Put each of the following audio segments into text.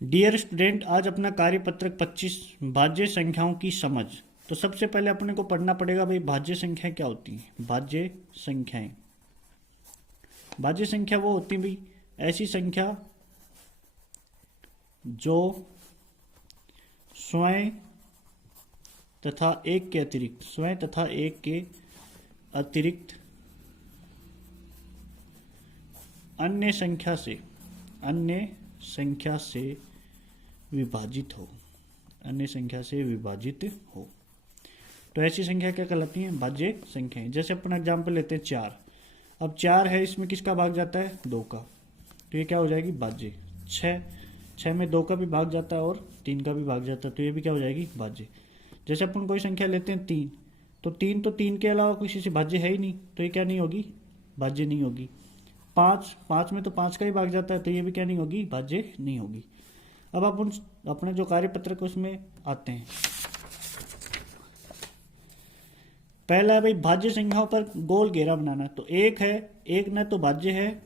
Dear student, आज अपना कार्यपत्रक 25 भाज्य संख्याओं की समझ। तो सबसे पहले अपने को पढ़ना पड़ेगा भाई भाज्य संख्या क्या होती है। भाज्य संख्याएं, भाज्य संख्या वो होती है भाई ऐसी संख्या जो स्वयं तथा एक के अतिरिक्त, स्वयं तथा एक के अतिरिक्त अन्य संख्या से विभाजित हो, अन्य संख्या से विभाजित हो। तो ऐसी संख्या क्या कहलाती है? भाज्य संख्याएं। जैसे अपन एग्जाम्पल लेते हैं 4। अब 4 है, इसमें किसका भाग जाता है? 2 का, तो ये क्या हो जाएगी? भाज्य। 6 में 2 का भी भाग जाता है और 3 का भी भाग जाता है, तो ये भी क्या हो जाएगी? भाज्य। जैसे अपन कोई संख्या लेते हैं 3, तो 3 के अलावा किसी से भाज्य है ही नहीं, तो ये क्या नहीं होगी? भाज्य नहीं होगी। 5 में तो 5 का ही भाग जाता है, तो ये भी क्या नहीं होगी? भाज्य नहीं होगी। अब अपन अपने जो कार्यपत्रक उसमें आते हैं। पहला है भाई भाज्य संख्याओं पर गोल घेरा बनाना। तो एक है, एक न तो भाज्य है,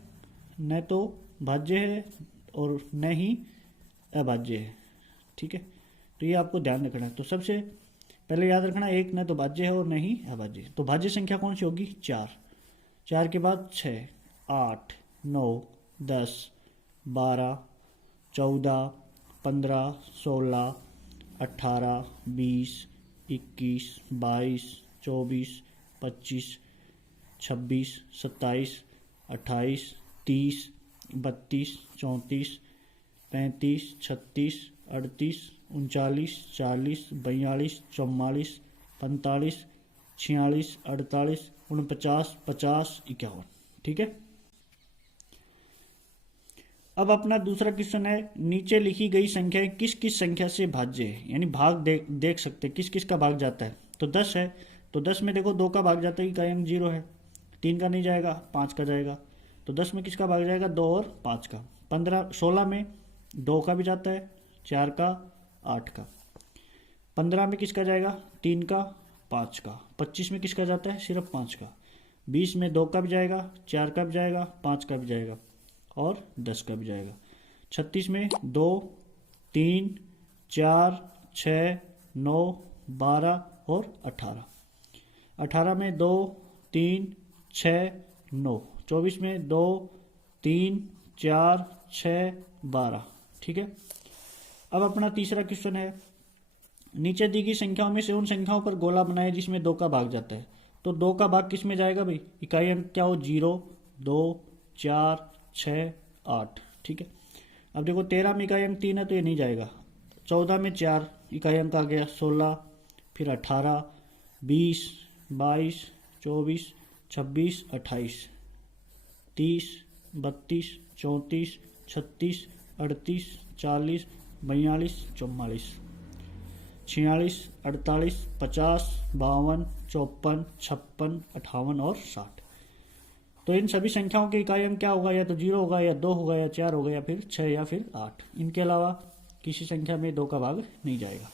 न तो भाज्य है और न ही अभाज्य है। ठीक है, तो ये आपको ध्यान रखना है। तो सबसे पहले याद रखना, एक न तो भाज्य है और न ही अभाज्य। तो भाज्य संख्या कौन सी होगी? 4 के बाद 6, 8, 9, 10, 12, 14, 15, 16, 18, 20, 21, 22, 24, 25, 26, 27, 28, 30, 32, 34, 35, 36, 38, 39, 40, 42, 44, 45, 46, 48, 49, 50, 51। ठीक है, अब अपना दूसरा क्वेश्चन है, नीचे लिखी गई संख्या किस किस संख्या से भाज्य है, यानी भाग देख सकते हैं किस किस का भाग जाता है। तो 10 है, तो 10 में देखो 2 का भाग जाता है, इकाई अंक 0 है, 3 का नहीं जाएगा, 5 का जाएगा। तो 10 में किसका भाग जाएगा? 2 और 5 का। 16 में 2 का भी जाता है, 4 का, 8 का। 15 में किसका जाएगा? 3 का, 5 का। 25 में किसका जाता है? सिर्फ 5 का। 20 में 2 का भी जाएगा, 4 का भी जाएगा, 5 का भी जाएगा और 10 का भी जाएगा। 36 में 2, 3, 4, 6, 9, 12 और 18। 18 में 2, 3, 6, 9। 24 में 2, 3, 4, 6, 12। ठीक है, अब अपना तीसरा क्वेश्चन है, नीचे दी गई संख्याओं में से उन संख्याओं पर गोला बनाए जिसमें 2 का भाग जाता है। तो 2 का भाग किस में जाएगा भाई? इकाई अंक क्या हो? 0, 2, 4, 6, 8। ठीक है, अब देखो 13 में इकाई अंक 3 है, तो ये नहीं जाएगा। 14 में 4 इकाई अंक आ गया, 16, फिर 18, 20, 22, 24, 26, 28, 30, 32, 34, 36, 38, 40, 42, 44, 46, 48, 50, 52, 54, 56, 58 और 60। तो इन सभी संख्याओं के इकाई अंक क्या होगा? या तो 0 होगा, या 2 होगा, या 4 होगा, या फिर 6, या फिर 8। इनके अलावा किसी संख्या में 2 का भाग नहीं जाएगा।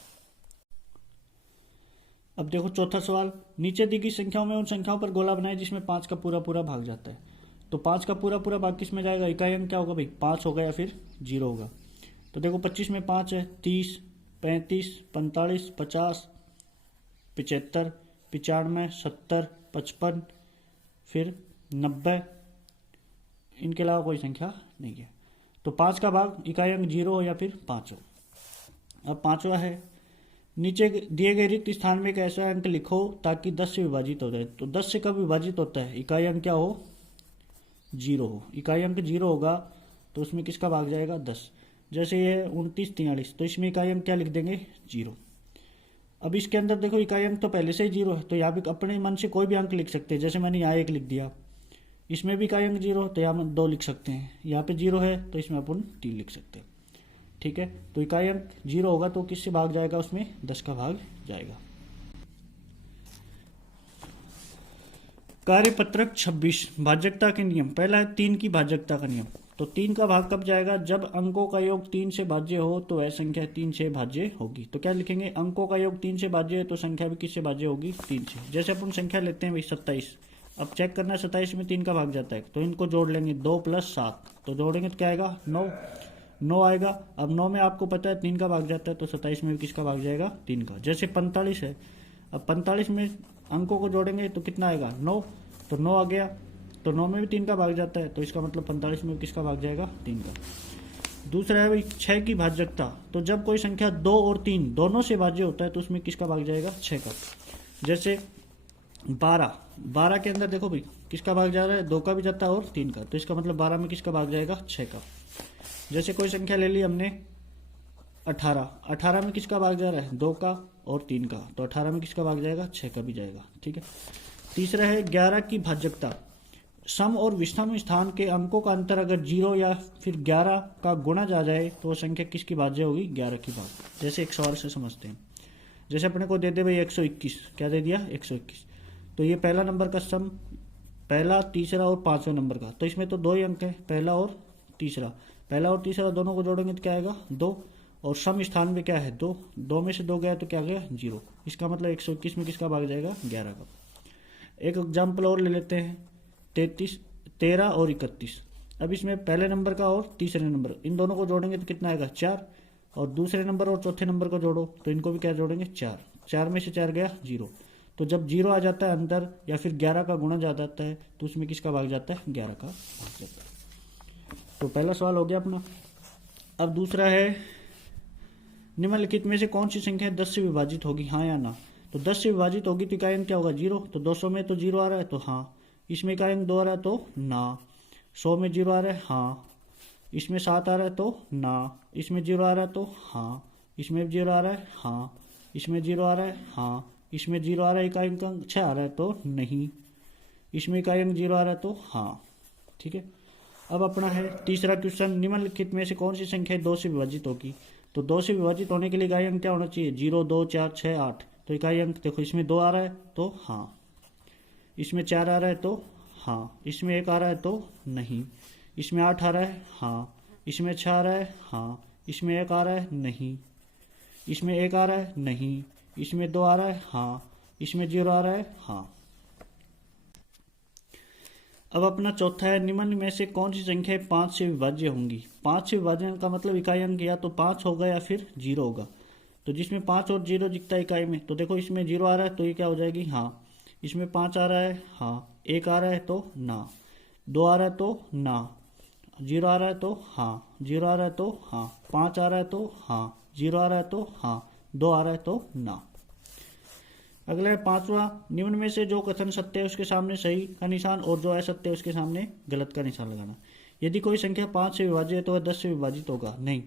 अब देखो चौथा सवाल, नीचे दी गई संख्याओं में उन संख्याओं पर गोला बनाए जिसमें 5 का पूरा पूरा भाग जाता है। तो 5 का पूरा पूरा भाग किस में जाएगा? इकाई अंक क्या होगा भाई? 5 होगा या फिर 0 होगा। तो देखो 25 में 5 है, 30, 35, 45, 50, 75, 95, 70, 55, फिर 90। इनके अलावा कोई संख्या नहीं है। तो 5 का भाग इकाई अंक 0 हो या फिर 5 हो। अब पांचवा है, नीचे दिए गए रिक्त स्थान में एक ऐसा अंक लिखो ताकि 10 से विभाजित हो जाए। तो 10 से कब विभाजित होता है? इकाई अंक क्या हो? 0 हो। इकाई अंक 0 होगा तो उसमें किसका भाग जाएगा? 10। जैसे ये 29, 43, तो इसमें इकाई अंक क्या लिख देंगे? 0। अब इसके अंदर देखो इकाई अंक तो पहले से ही 0 है, तो यहाँ पे अपने मन से कोई भी अंक लिख सकते हैं। जैसे मैंने यहाँ 1 लिख दिया, इसमें भी इकाई अंक 0 तो यहाँ हम 2 लिख सकते हैं। यहाँ पे 0 है तो इसमें अपन 3 लिख सकते हैं। ठीक है, तो इकाई अंक 0 होगा तो किससे भाग जाएगा? उसमें 10 का भाग जाएगा। कार्यपत्रक 26, भाजकता के नियम। पहला है 3 की भाजकता का नियम। तो 3 का भाग कब जाएगा? जब अंकों का योग 3 से भाज्य हो तो वह संख्या 3 से भाज्य होगी। तो क्या लिखेंगे? अंकों का योग 3 से भाज्य है तो संख्या भी किससे भाज्य होगी? 3 से। जैसे अपन संख्या लेते हैं भाई 27, अब चेक करना है 27 में 3 का भाग जाता है, तो इनको जोड़ लेंगे 2 + 7, तो जोड़ेंगे तो क्या आएगा? 9। 9 आएगा। अब 9 में आपको पता है 3 का भाग जाता है, तो 27 में भी किसका भाग जाएगा? 3 का। जैसे 45 है, अब 45 में अंकों को जोड़ेंगे तो कितना आएगा? 9, तो 9 आ गया, तो 9 में भी 3 का भाग जाता है, तो इसका मतलब 45 में भी किसका भाग जाएगा? 3 का। दूसरा है भाई 6 की भाज्यता, तो जब कोई संख्या 2 और 3 दोनों से भाज्य होता है तो उसमें किसका भाग जाएगा? 6 का। जैसे 12 के अंदर देखो भाई किसका भाग जा रहा है? 2 का भी जाता है और 3 का, तो इसका मतलब 12 में किसका भाग जाएगा? 6 का। जैसे कोई संख्या ले ली हमने 18 में किसका भाग जा रहा है? 2 का और 3 का, तो 18 में किसका भाग जाएगा? 6 का भी जाएगा। ठीक है। तीसरा है 11 की भाज्यता, सम और विषम स्थान के अंकों का अंतर अगर 0 या फिर 11 का गुणा जा जाए तो वो संख्या किसकी भाज्य होगी? 11 की भाज्य। जैसे एक सवाल से समझते हैं, जैसे अपने को दे दे भाई 121, क्या दे दिया? 121, तो ये पहला नंबर का सम, पहला, तीसरा और 5वें नंबर का, तो इसमें तो 2 ही अंक है, पहला और तीसरा। पहला और तीसरा दोनों को जोड़ेंगे तो क्या आएगा? 2, और सम स्थान में क्या है? 2, 2 में से 2 गया तो क्या गया? 0। इसका मतलब 121 में किसका भाग जाएगा? 11 का। एक एग्जाम्पल और ले लेते हैं, 13 और 31। अब इसमें पहले नंबर का और तीसरे नंबर, इन दोनों को जोड़ेंगे तो कितना आएगा? 4, और दूसरे नंबर और चौथे नंबर को जोड़ो तो इनको भी क्या जोड़ेंगे? 4, 4 में से 4 गया? 0। तो जब 0 आ जाता है अंदर या फिर 11 का गुणा जा जाता है तो उसमें किसका भाग जाता है? 11 का भाग जाता है। तो पहला सवाल हो गया अपना। अब दूसरा है निम्नलिखित में से कौन सी संख्या 10 से विभाजित होगी, हाँ या ना? तो 10 से विभाजित होगी तो इकाई अंक क्या होगा? 0। तो 200 में तो 0 आ रहा है तो हाँ, इसमें इकाई अंक 2 आ रहा है तो ना, 100 में 0 आ रहा है हाँ, इसमें 7 आ रहा है तो ना, इसमें 0 आ रहा है तो हाँ, इसमें 0 आ रहा है हाँ, इसमें 0 आ रहा है हाँ, इसमें 0 आ रहा है, इकाई अंक 6 आ रहा है तो नहीं, इसमें इकाई अंक 0 आ रहा है तो हाँ। ठीक है। अब अपना है तीसरा क्वेश्चन, निम्नलिखित में से कौन सी संख्या 2 से विभाजित होगी? तो 2 से विभाजित होने के लिए इकाई अंक क्या होना चाहिए? 0, 2, 4, 6, 8। तो इकाई अंक देखो, इसमें 2 आ रहा है तो हाँ, इसमें 4 आ रहा है तो हाँ, इसमें 1 आ रहा है तो नहीं, इसमें 8 आ रहा है हाँ, इसमें 6 आ रहा है हाँ, इसमें 1 आ रहा है नहीं, इसमें 1 आ रहा है नहीं, इसमें 2 आ रहा है हाँ, इसमें 0 आ रहा है हाँ। अब अपना चौथा है निम्न में से कौन सी संख्या 5 से विभाज्य होंगी? 5 से विभाजन का मतलब इकाई अंक या तो 5 होगा या फिर 0 होगा। तो जिसमें 5 और 0 दिखता है इकाई में, तो देखो इसमें 0 आ रहा है तो ये क्या हो जाएगी? हाँ। इसमें 5 आ रहा है हाँ, 1 आ रहा है तो ना, 2 आ रहा है तो ना, 0 आ रहा है तो हाँ, 0 आ रहा है तो हाँ, 5 आ रहा है तो हाँ, 0 आ रहा है तो हाँ, 2 आ रहा है तो ना। अगला है पांचवा, निम्न में से जो कथन सत्य है उसके सामने सही का निशान और जो असत्य है उसके सामने गलत का निशान लगाना। यदि कोई संख्या 5 से विभाज्य है तो वह 10 से विभाजित होगा नहीं,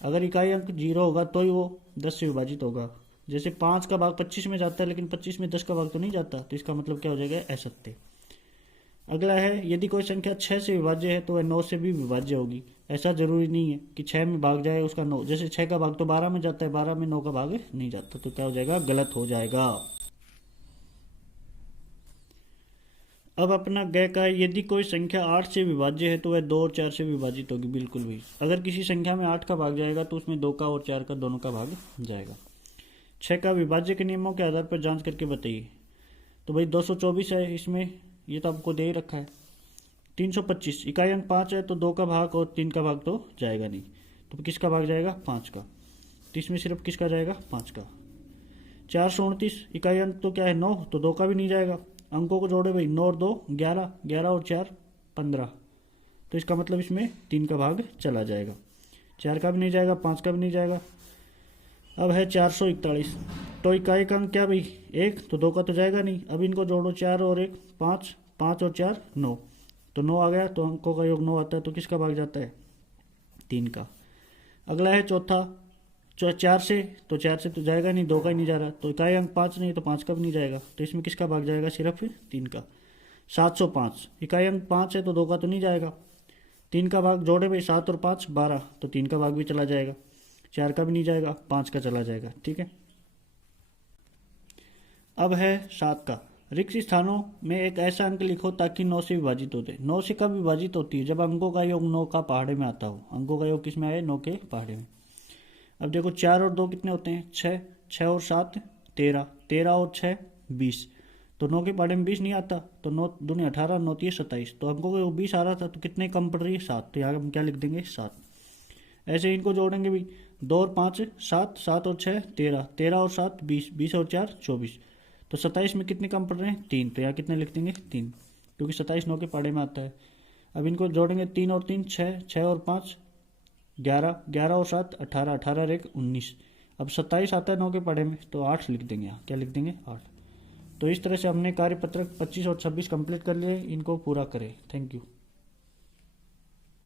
अगर इकाई अंक 0 होगा तो ही वो 10 से विभाजित होगा। जैसे 5 का भाग 25 में जाता है लेकिन 25 में 10 का भाग तो नहीं जाता, तो इसका मतलब क्या हो जाएगा? असत्य। अगला है यदि कोई संख्या 6 से विभाज्य है तो वह 9 से भी विभाज्य होगी। ऐसा जरूरी नहीं है कि 6 में भाग जाए उसका 9, जैसे 6 का भाग तो 12 में जाता है, 12 में 9 का भाग नहीं जाता, तो क्या हो जाएगा? गलत हो जाएगा। अब अपना गय का है, यदि कोई संख्या 8 से विभाज्य है तो वह 2 और 4 से विभाजित होगी। बिल्कुल भी, अगर किसी संख्या में 8 का भाग जाएगा तो उसमें 2 का और 4 का दोनों का भाग जाएगा। 6 का विभाज्य के नियमों के आधार पर जांच करके बताइए। तो भाई 224 है, इसमें ये तो आपको दे ही रखा है। 325 इकाई अंक 5 है तो 2 का भाग और 3 का भाग तो जाएगा नहीं, तो किसका भाग जाएगा? 5 का। तो इसमें सिर्फ किसका जाएगा? 5 का। 429 इकाई अंक तो क्या है? 9, तो 2 का भी नहीं जाएगा। अंकों को जोड़े भाई, 9 और 2 11, 11 और 4 15, तो इसका मतलब इसमें 3 का भाग चला जाएगा। 4 का भी नहीं जाएगा, 5 का भी नहीं जाएगा। अब है 441, तो इकाई का अंक क्या भाई? 1, तो 2 का तो जाएगा नहीं। अब इनको जोड़ो, 4 और 1 5, 5 और 4 9, तो 9 आ गया, तो अंकों का योग 9 आता है, तो किसका भाग जाता है? 3 का। अगला है चौथा, 4 से, तो 4 से तो जाएगा नहीं, 2 का ही नहीं जा रहा, तो इकाई अंक 5 नहीं, तो 5 का भी नहीं जाएगा, तो इसमें किसका भाग जाएगा? सिर्फ 3 का। 705 इकाई अंक 5 है तो 2 का तो नहीं जाएगा, 3 का भाग जोड़े भाई, 7 और 5 12, तो 3 का भाग भी चला जाएगा। 4 का भी नहीं जाएगा, 5 का चला जाएगा। ठीक है। अब है 7 का, रिक्त स्थानों में एक ऐसा अंक लिखो ताकि 9 से विभाजित होते। 9 से कब विभाजित होती है? जब अंकों का योग 9 का पहाड़े में आता हो। अंकों का योग किस में आए? 9 के पहाड़े में। अब देखो 4 और 2 कितने होते हैं? 6, 6 और 7 13, 13 और 6 20, तो 9 के पहाड़े में 20 नहीं आता, तो 9 दूनी 18, 9 3 27, तो अंकों का योग 20 आ रहा था, तो कितने कम पड़ रही है? 7, तो यहाँ हम क्या लिख देंगे? 7। ऐसे इनको जोड़ेंगे भी, 2 और 5 7, 7 और 6 13, 13 और 7 20, 20 और 4 24। तो 27 में कितने कम पड़ रहे हैं? 3। तो यहाँ कितने लिख देंगे? 3, क्योंकि 27 9 के पढ़े में आता है। अब इनको जोड़ेंगे, 3 और 3 6, 6 और 5 11, 11 और 7 18, 18 और 1 19। अब 27 आता है 9 के पढ़े में, तो 8 लिख देंगे। यहाँ क्या लिख देंगे? 8। तो इस तरह से हमने कार्यपत्रक 25 और 26 कंप्लीट कर लिए। इनको पूरा करें। Thank you.